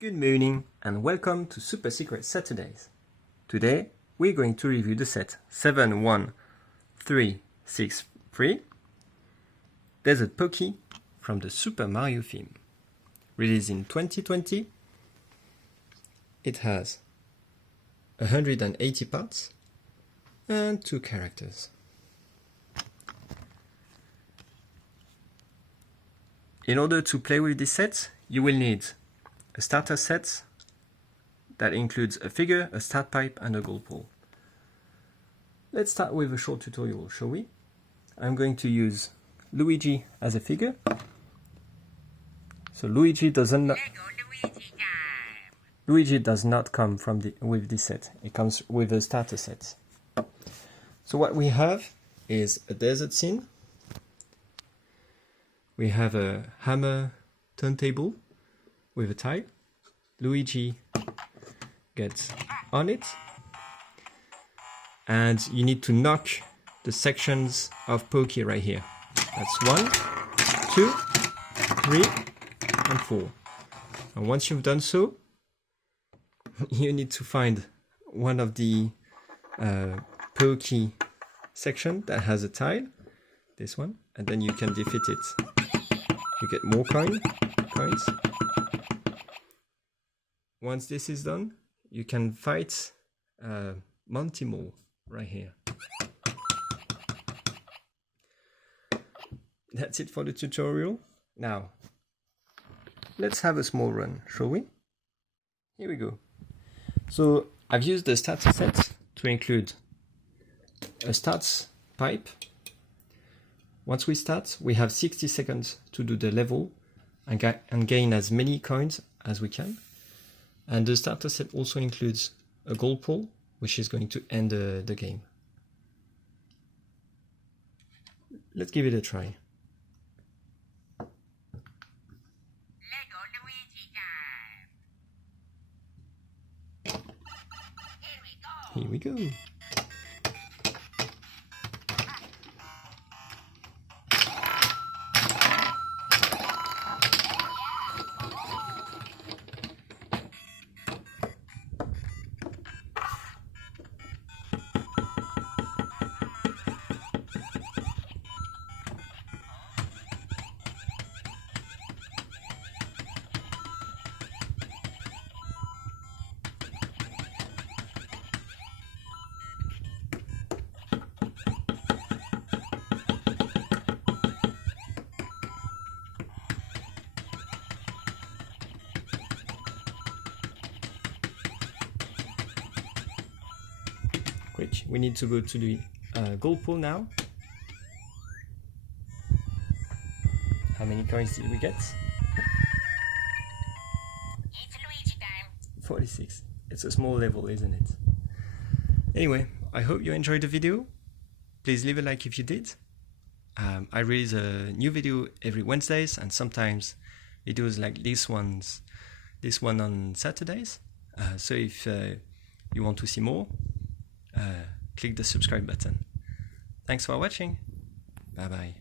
Good morning and welcome to Super Secret Saturdays. Today we're going to review the set 71363 Desert Pokey from the Super Mario theme. Released in 2020, it has 180 parts and 2 characters. In order to play with this set, you will need a starter set that includes a figure, a start pipe and a gold pole. Let's start with a short tutorial, shall we? I'm going to use Luigi as a figure. So Luigi does not come with this set. It comes with a starter set. So what we have is a desert scene. We have a hammer turntable with a tile. Luigi gets on it, and you need to knock the sections of Pokey right here. That's 1, 2, 3, and 4. And once you've done so, you need to find one of the Pokey section that has a tile, this one, and then you can defeat it. You get more coins. Once this is done, you can fight Monty Mole right here. That's it for the tutorial. Now, let's have a small run, shall we? Here we go. So, I've used the starter set to include a start pipe. Once we start, we have 60 seconds to do the level and gain as many coins as we can. And the starter set also includes a gold pole, which is going to end the game. Let's give it a try. Lego Luigi time. Here we go. Here we go. Great. We need to go to the gold pole now. How many coins did we get? It's Luigi time. 46. It's a small level, isn't it? Anyway, I hope you enjoyed the video. Please leave a like if you did. I release a new video every Wednesdays and sometimes videos like this one on Saturdays. So if you want to see more, click the subscribe button. Thanks for watching. Bye bye.